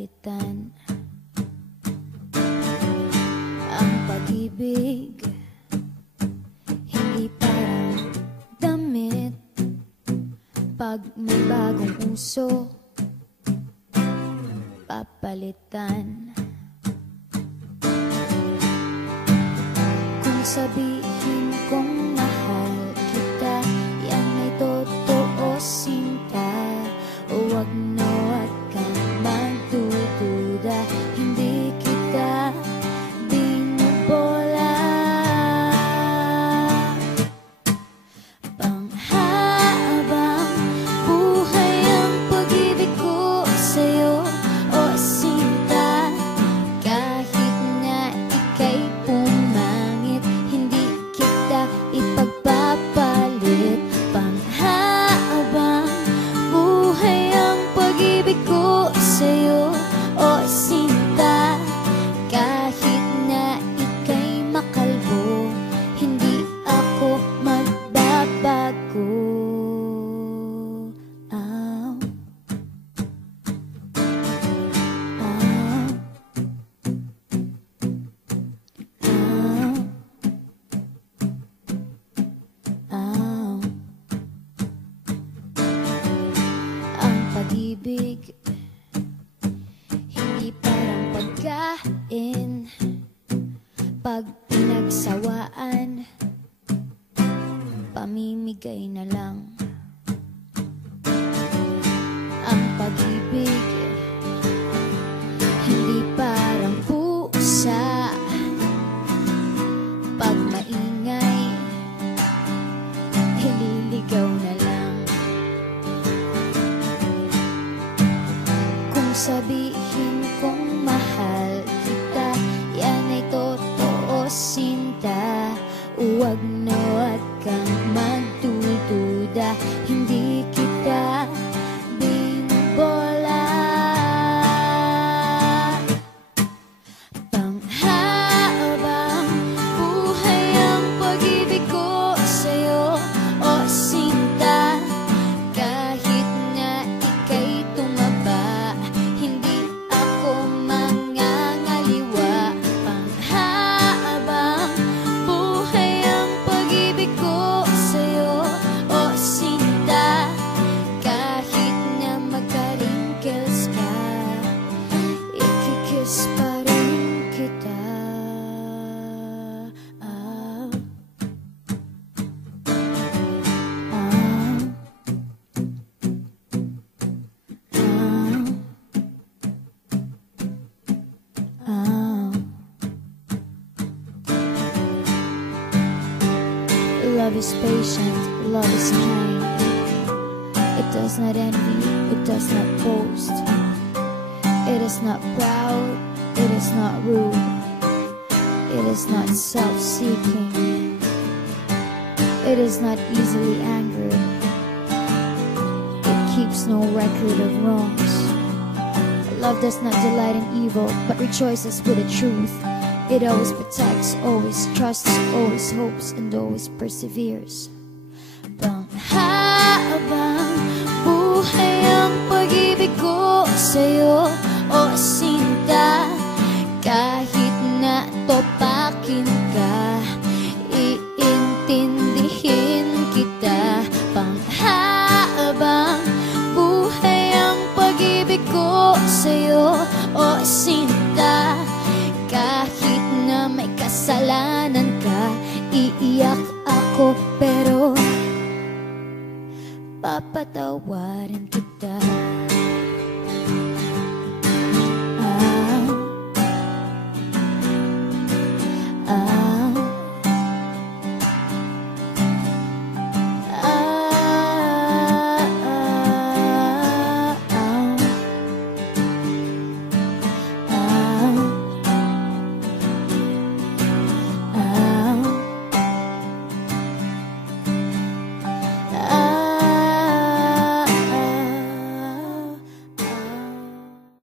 papalitan ang pag-ibig. Hindi parang damit pag may bagong uso, papalitan. Kung sabihin kong mahal kita, yan ay totoo, sinta. Huwag na huwag kang magdududa, hindi kita binubola. Panghabang buhay ang pag-ibig ko sa'yo, o sinta. Kahit na ika'y pumangit, hindi kita ipagpapalit. Panghabang buhay ang pag-ibig ko sa'yo, o sinta. Kahit na ika'y makalbo, hindi ako magbabago. Ow. Ow. Ow. Ow. Ang pag-ibig hindi parang pagkain, pag pinagsawaan, pamimigay na lang. Ang pag-ibig hindi parang pusa, pag maingay, hililigaw na lang. Kung sabihin kong mahal kita, yan ay totoo, sinta. Huwag na huwag kang magdududa, hindi kita binubola. Panghabang buhay ang pag-ibig ko sa'yo, o sinta. Kahit na ika'y tumaba, hindi ako mangangaliwa. Panghabang buhay ang pag-ibig ko sa'yo, o sinta. Kahit na magka-wrinkles ka, ikikiss pa rin kita. Ah. Ah. Ah. Love is patient, love is kind. It does not envy, it does not boast. It is not proud, it is not rude. It is not self-seeking. It is not easily angered. It keeps no record of wrongs. Love does not delight in evil, but rejoices with the truth. It always protects, always trusts, always hopes, and always perseveres. Panghabang buhay ang pag-ibig ko sa'yo, o sinta. Kahit na topakin ka, iintindihin kita. Panghabang buhay ang pag-ibig ko sa'yo, o sinta. Kahit na may kasalanan ka, iiyak ako pero papatawarin kita.